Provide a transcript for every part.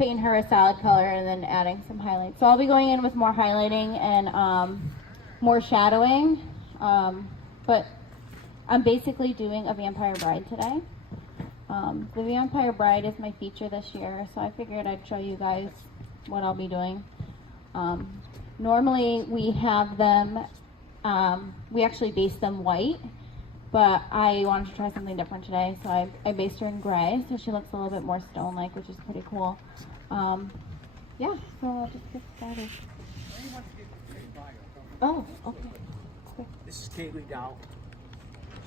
paint her a solid color and then adding some highlights. So I'll be going in with more highlighting and more shadowing, but I'm basically doing a Vampire Bride today. The Vampire Bride is my feature this year, so I figured I'd show you guys what I'll be doing. Normally we have them, we actually base them white, but I wanted to try something different today, so I based her in gray, so she looks a little bit more stone-like, which is pretty cool. Yeah, so I'll just get started. Oh, okay. Cool. This is Kaylee Dow.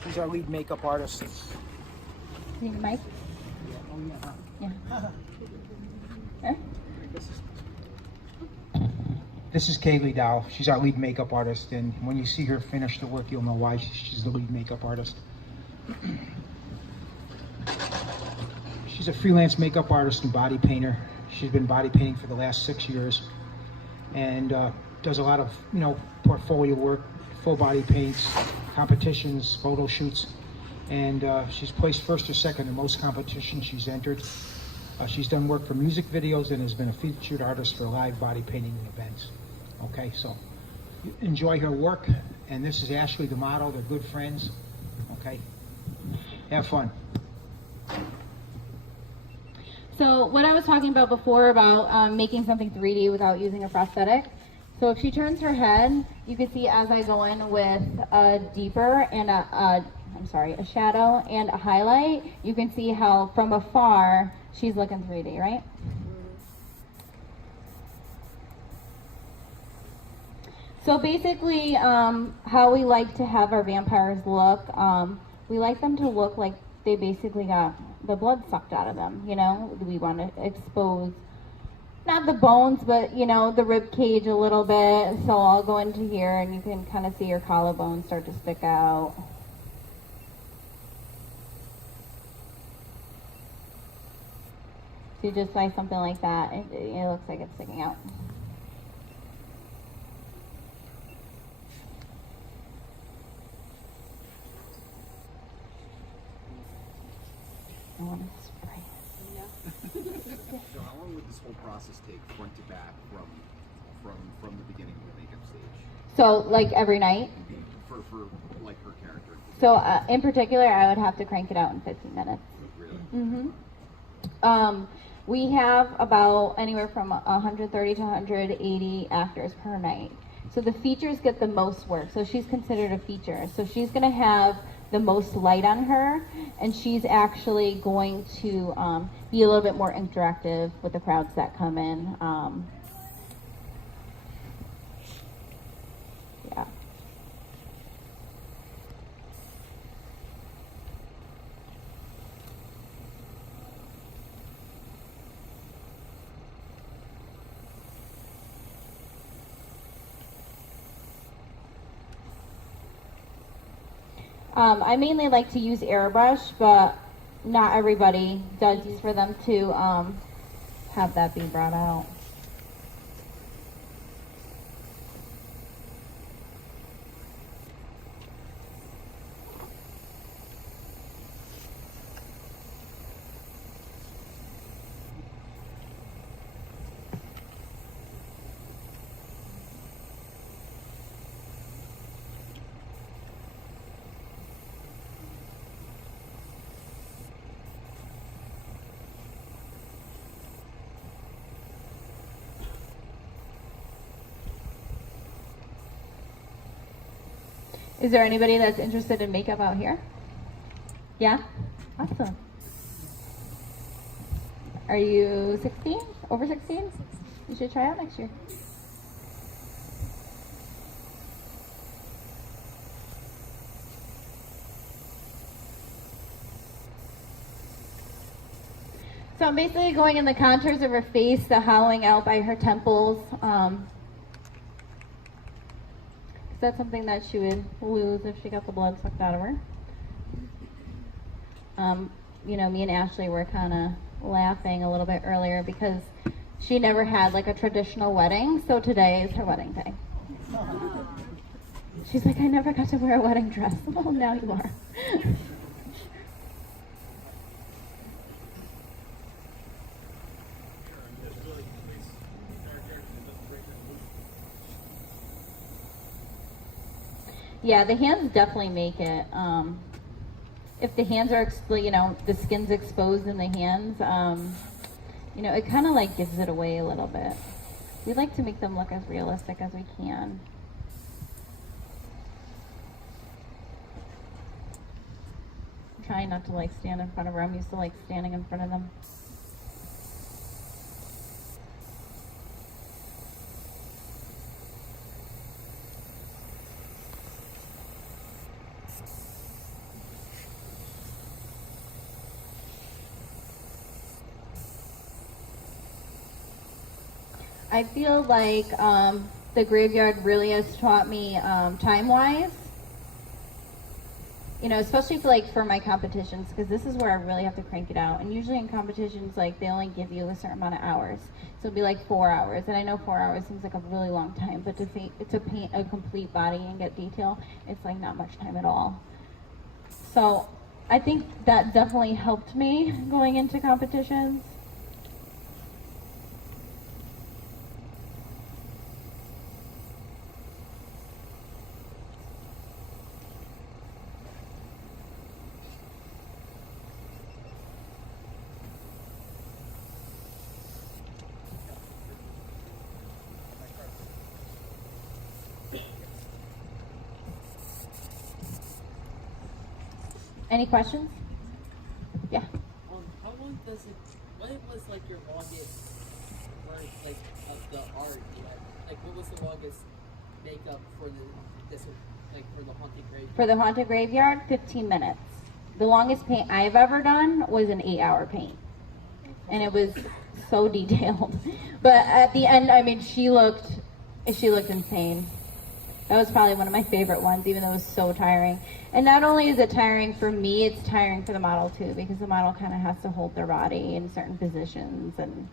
She's our lead makeup artist. You need a mic? Yeah. Huh? This is Kaylee Dow. She's our lead makeup artist, and when you see her finish the work, you'll know why she's the lead makeup artist. She's a freelance makeup artist and body painter. She's been body painting for the last 6 years, and does a lot of, portfolio work, full body paints, competitions, photo shoots, and she's placed first or second in most competitions she's entered. She's done work for music videos and has been a featured artist for live body painting events. Okay, so enjoy her work, and this is Ashley, the model. They're good friends. Okay, have fun. So what I was talking about before about making something 3D without using a prosthetic. So if she turns her head, you can see as I go in with a deeper and a shadow and a highlight, you can see how from afar she's looking 3D, right? So basically, how we like to have our vampires look, we like them to look like they basically got the blood sucked out of them, We want to expose, not the bones, but, the rib cage a little bit. So I'll go into here and you can kind of see your collarbone start to stick out. So just like something like that, it looks like it's sticking out. I want to spray it. Yeah. So how long would this whole process take, front to back, from the beginning of the makeup stage? So like every night? For like her character. So in particular, I would have to crank it out in 15 minutes. Really? Mm-hmm. We have about anywhere from 130 to 180 actors per night. So the features get the most work. So she's considered a feature. So she's going to have the most light on her, and she's actually going to be a little bit more interactive with the crowds that come in. Yeah. I mainly like to use airbrush, but not everybody does use for them to have that be brought out. Is there anybody that's interested in makeup out here? Yeah? Awesome. Are you 16? Over 16? You should try out next year. So I'm basically going in the contours of her face, the hollowing out by her temples. That's something that she would lose if she got the blood sucked out of her. Me and Ashley were kind of laughing a little bit earlier because she never had like a traditional wedding, so today is her wedding day. She's like, I never got to wear a wedding dress. Well, now you are. Yeah, the hands definitely make it. If the hands are, the skin's exposed in the hands, it kind of like gives it away a little bit. We like to make them look as realistic as we can. I'm trying not to like stand in front of her. I'm used to like standing in front of them. I feel like the graveyard really has taught me time-wise, especially for my competitions, because this is where I really have to crank it out. And usually in competitions, like they only give you a certain amount of hours, so it'd be like 4 hours. And I know 4 hours seems like a really long time, but to paint a complete body and get detail, it's like not much time at all. So I think that definitely helped me going into competitions. Any questions? Yeah. How long does it? What was like your longest work, like of the art? Like what was the longest makeup for for the haunted graveyard? For the haunted graveyard, 15 minutes. The longest paint I've ever done was an 8-hour paint, and it was so detailed. But at the end, I mean, she looked insane. That was probably one of my favorite ones, even though it was so tiring. And not only is it tiring for me, it's tiring for the model too, because the model kind of has to hold their body in certain positions. And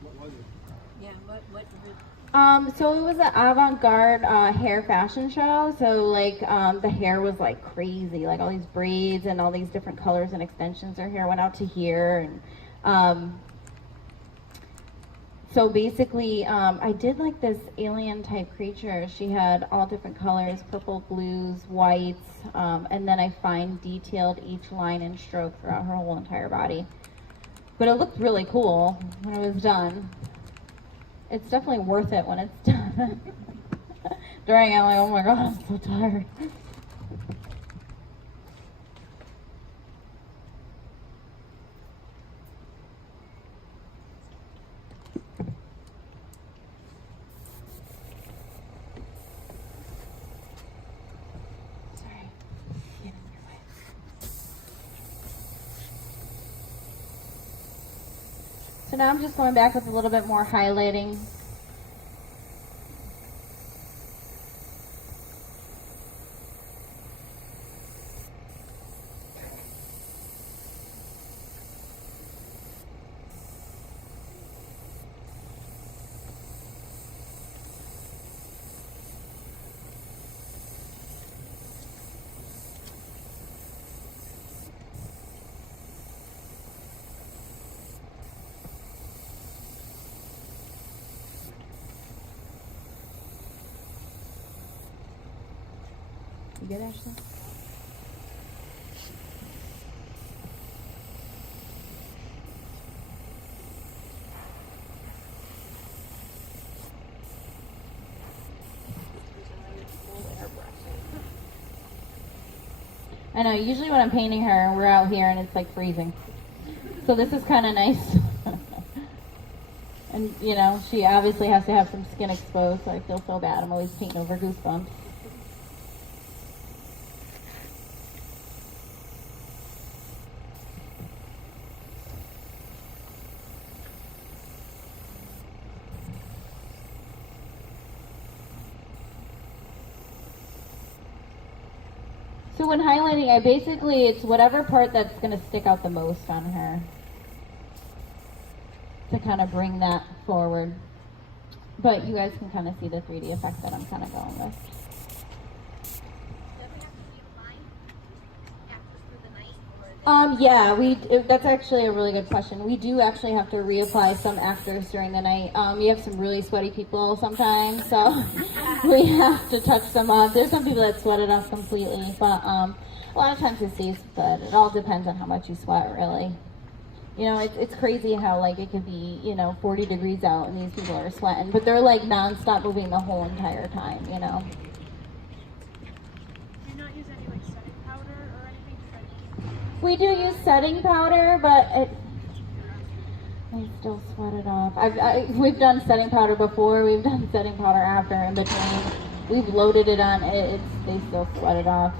What was it? Yeah, what so it was an avant-garde hair fashion show. So like the hair was like crazy, like all these braids and all these different colors and extensions. Her hair went out to here, and so basically, I did like this alien type creature. She had all different colors, purple, blues, whites, and then I fine detailed each line and stroke throughout her whole entire body. But it looked really cool when it was done. It's definitely worth it when it's done. During, I'm like, oh my God, I'm so tired. So now I'm just going back with a little bit more highlighting. You good, Ashley? I know, usually when I'm painting her, we're out here and it's like freezing. So this is kind of nice. And, she obviously has to have some skin exposed, so I feel so bad. I'm always painting over goosebumps. So when highlighting, it's whatever part that's going to stick out the most on her to kind of bring that forward. But you guys can kind of see the 3D effect that I'm kind of going with. does it have to be fine after through the night, or Yeah, that's actually a really good question. We do actually have to reapply some actors during the night. You have some really sweaty people sometimes, so we have to touch them up. There's some people that sweat it off completely, but a lot of times it stays good. It all depends on how much you sweat, really. You know, it's crazy how, like, it could be, 40 degrees out and these people are sweating, but they're, like, nonstop moving the whole entire time, Do you not use any, like, setting powder or anything to try to keep... We do use setting powder, but I still sweat it off. We've done setting powder before, we've done setting powder after, in between. We've loaded it on, they still sweat it off.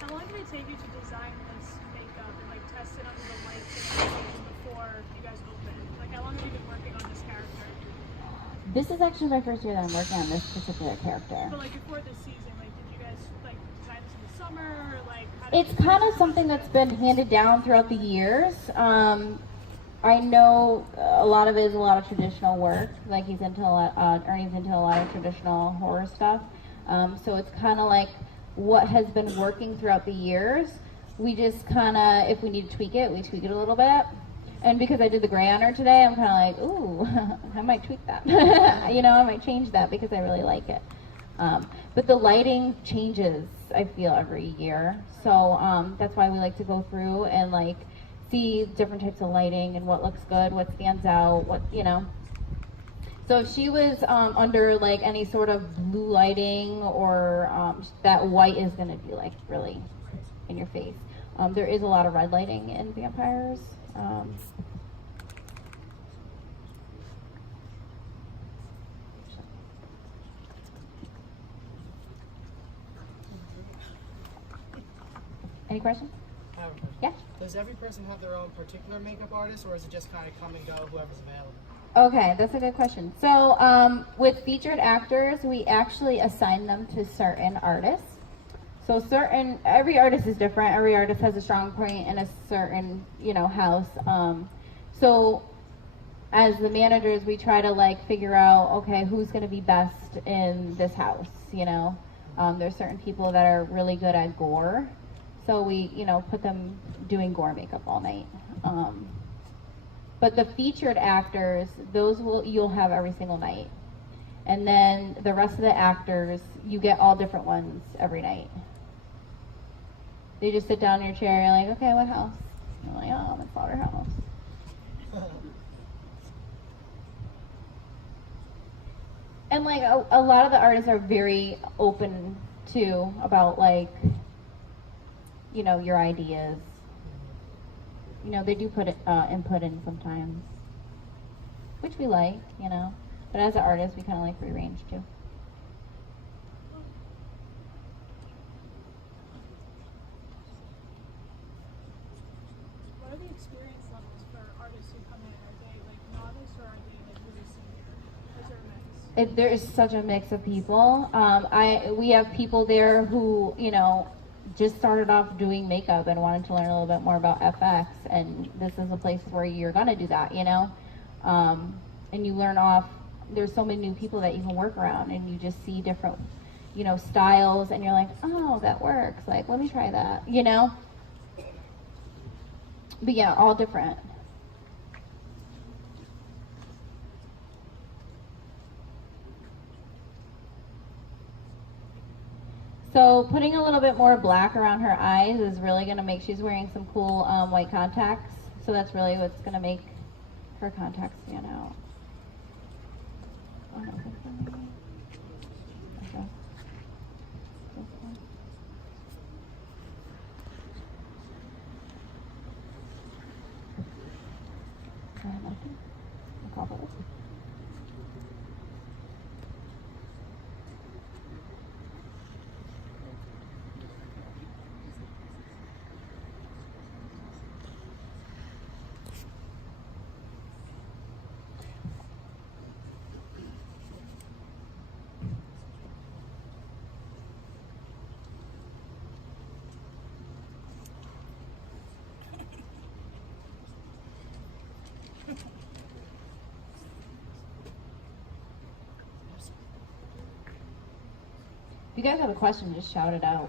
How long did it take you to design this makeup and, like, test it under the lights and everything before you guys opened? Like, how long have you been working on this character? This is actually my first year that I'm working on this particular character. But, like, before this season, like, did you guys, like, design this in the summer, or, like, how did It's kind of something that's been handed down throughout the years. I know a lot of it is a lot of traditional work. Like, he's into Ernie's into a lot of traditional horror stuff. So it's kind of like what has been working throughout the years. We just kind of, if we need to tweak it, we tweak it a little bit. And because I did the gray on her today, I'm kind of like, ooh, I might tweak that. I might change that because I really like it. But the lighting changes, I feel, every year. So that's why we like to go through and, like, see different types of lighting and what looks good, what stands out, So if she was under, like, any sort of blue lighting or that white is going to be, like, really in your face. There is a lot of red lighting in vampires. Any questions? I have a question. Yeah. Does every person have their own particular makeup artist, or is it just kind of come and go, whoever's available? Okay, that's a good question. So with featured actors, we actually assign them to certain artists. So every artist is different. Every artist has a strong point in a certain, house. So as the managers, we try to, like, figure out, okay, who's going to be best in this house, There's certain people that are really good at gore. So we, put them doing gore makeup all night. But the featured actors, you'll have every single night. And then the rest of the actors, you get all different ones every night. They just sit down in your chair, you're like, okay, what house? You're like, oh, I'm in Slaughterhouse. And, like, a lot of the artists are very open, too, about, like, your ideas. They do put input in sometimes, which we like, But as an artist, we kind of like free range, too. What are the experience levels for artists who come in? Are they, like, novice, or are they, like, really senior? Is there a mix? There is such a mix of people. We have people there who, just started off doing makeup and wanted to learn a little bit more about FX, and this is a place where you're gonna do that, and you learn off. There's so many new people that you can work around, and you just see different, styles, and you're like, oh, that works. Like, let me try that, But yeah, all different. So putting a little bit more black around her eyes is really going to make, she's wearing some cool white contacts. So that's really what's going to make her contacts stand out. Oh, no, this one maybe? Okay. This one. Nothing. I'll call it. If you guys have a question, just shout it out.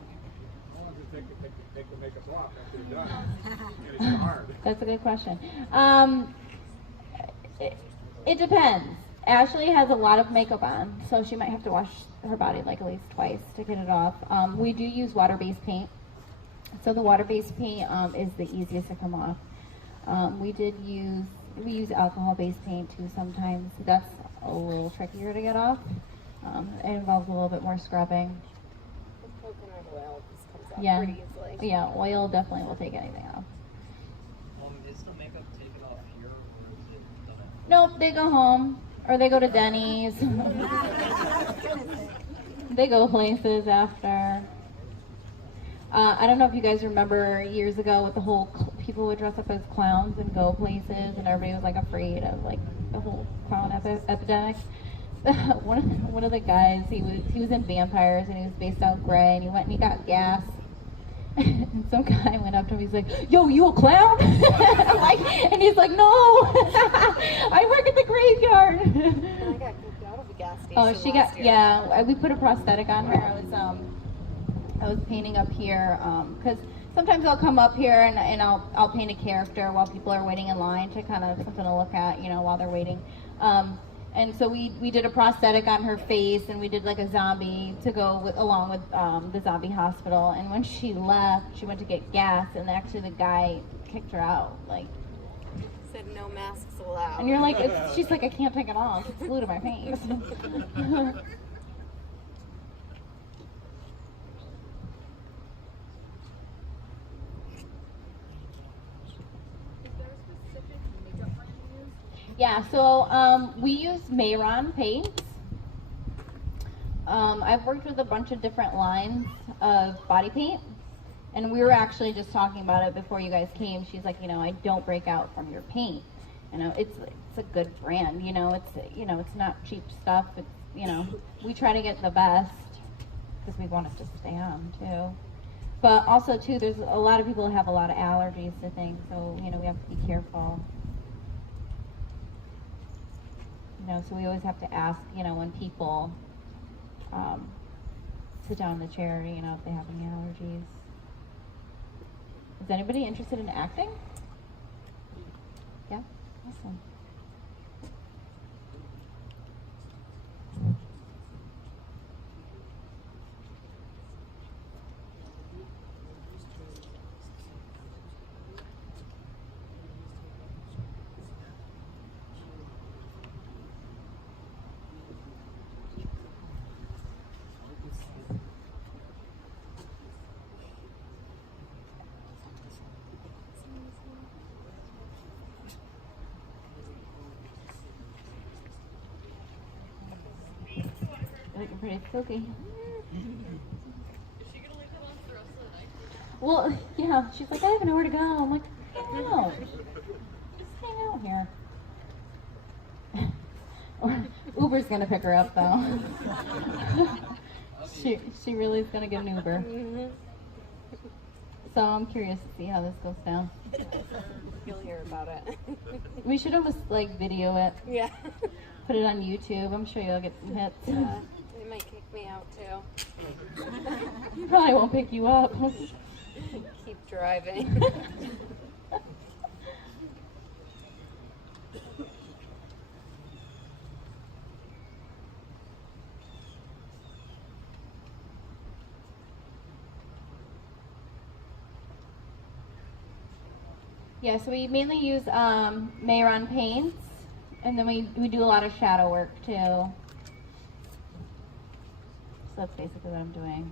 take the makeup off after you're done? And it's hard. That's a good question. It depends. Ashley has a lot of makeup on, so she might have to wash her body like at least twice to get it off. We do use water-based paint. So the water-based paint is the easiest to come off. We use alcohol-based paint too sometimes. That's a little trickier to get off. It involves a little bit more scrubbing. With coconut oil, this comes off Yeah. pretty easily. Yeah, oil definitely will take anything off. Is the makeup taken off here, or is it done at Nope, they go home or they go to Denny's. They go places after. I don't know if you guys remember years ago with the whole people would dress up as clowns and go places, and everybody was like afraid of like the whole clown epidemic. One of the guys, he was in Vampires and he was based out gray, and he went and he got gas. And some guy went up to him, he's like, "Yo, you a clown?" And he's like, "No, I work at the graveyard." I got kicked out of the gas station. Oh, she got, last year. yeah, we put a prosthetic on her. I was painting up here, because sometimes I'll come up here and I'll paint a character while people are waiting in line to kind of something to look at, while they're waiting. And so we did a prosthetic on her face, and we did like a zombie to go along with the zombie hospital. And when she left, she went to get gas, and actually the guy kicked her out. Like, Said no masks allowed. and you're like, she's like, "I can't take it off. It's glued to my face." Is there a specific makeup brand you use? Yeah, so we use Mayron paints. I've worked with a bunch of different lines of body paint, and we were actually just talking about it before you guys came. She's like, I don't break out from your paint. It's a good brand. It's not cheap stuff. It's we try to get the best because we want it to stay on too. But also too, there's a lot of people who have a lot of allergies to things, so we have to be careful. So we always have to ask, when people sit down in the chair, if they have any allergies. Is anybody interested in acting? Yeah? Awesome. Looking pretty spooky. Is she gonna leave that on for the rest of the night? Well, yeah, she's like, "I don't even know where to go." I'm like, "Hang out. Just hang out here." Uber's gonna pick her up though. she really is gonna get an Uber. So I'm curious to see how this goes down. You'll hear about it. We should almost video it, Yeah. put it on YouTube. I'm sure you'll get some hits. They might kick me out too. Probably won't pick you up. Keep driving. Yeah, so we mainly use Mayron paints, and then we do a lot of shadow work too. So that's basically what I'm doing.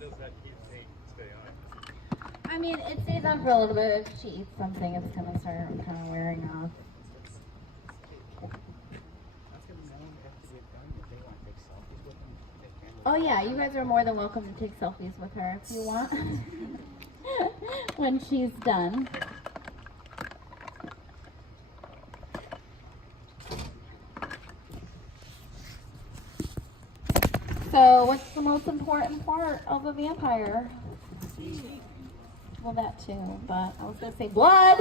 long does that heat paint stay on? I mean, it stays on for a little bit. If she eats something, it's gonna start kind of wearing off. Oh yeah, you guys are more than welcome to take selfies with her if you want when she's done. So, what's the most important part of a vampire? Well, that too, but I was gonna say blood.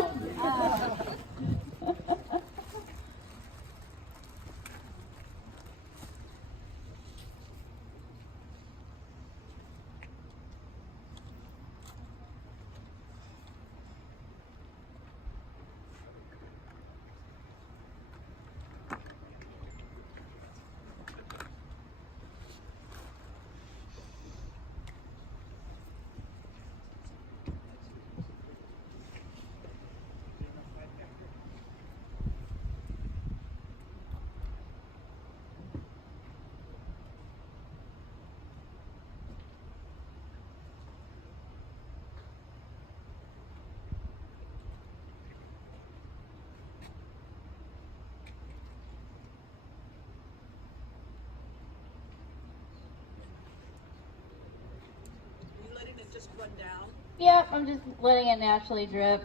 Just run down. Yep, I'm just letting it naturally drip,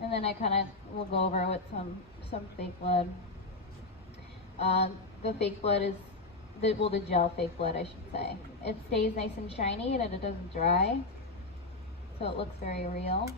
and then I kind of will go over with some fake blood. The fake blood is the gel fake blood, I should say. It stays nice and shiny, and it doesn't dry, so it looks very real.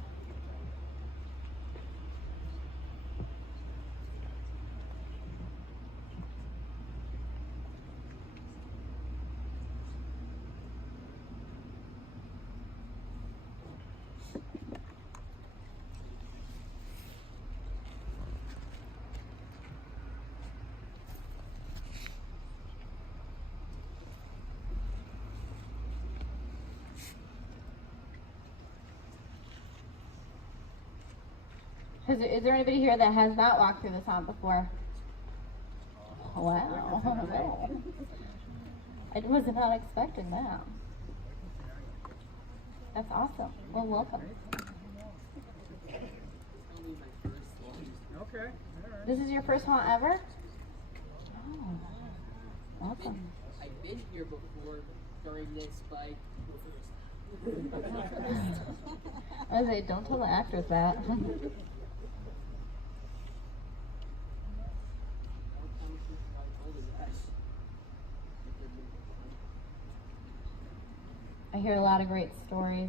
Is there anybody here that has not walked through this haunt before? Wow. I was not expecting that. That's awesome. Well, welcome. Okay. All right. This is your first haunt ever? Oh, welcome. I've been here before during this bike. I was like, don't tell the actors that. I hear a lot of great stories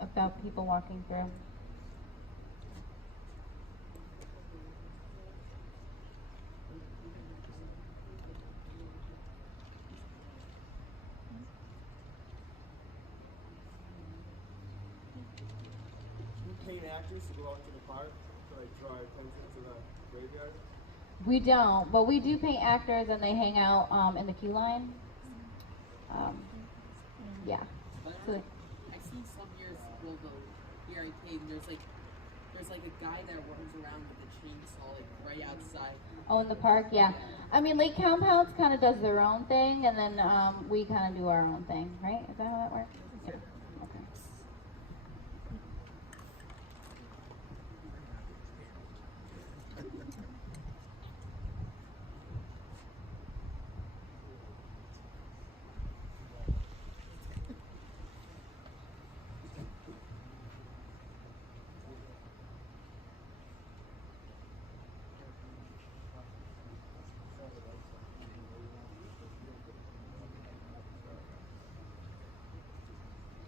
about people walking through. You paint actors to go out to the park to like draw attention to the graveyard? We don't, but we do paint actors, and they hang out in the queue line. Yeah. So, I've seen some years well though here I came there's like a guy that runs around with a chainsaw like right outside. oh, in the park, yeah. I mean, Lake Compounce kind of does their own thing, and then we kind of do our own thing, right? Is that how that works? Yeah. Okay.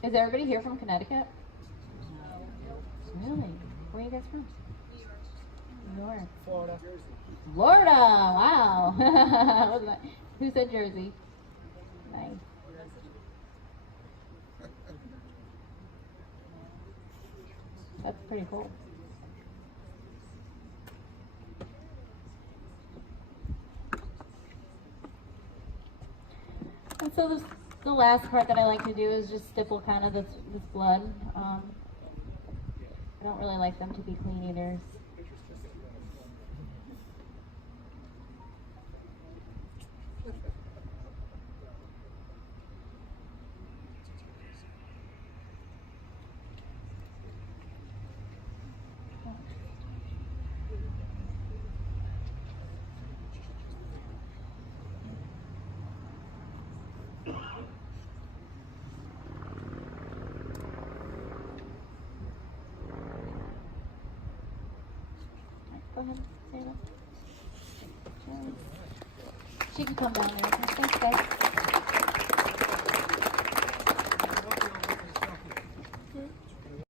Is everybody here from Connecticut? Really? Where are you guys from? New York. Florida. Florida! Wow! Wasn't that- Who said Jersey? Nice. That's pretty cool. And so the last part that I like to do is just stipple kind of this blood. I don't really like them to be clean eaters. Go ahead, Sarah. She can come down there. Thanks, guys.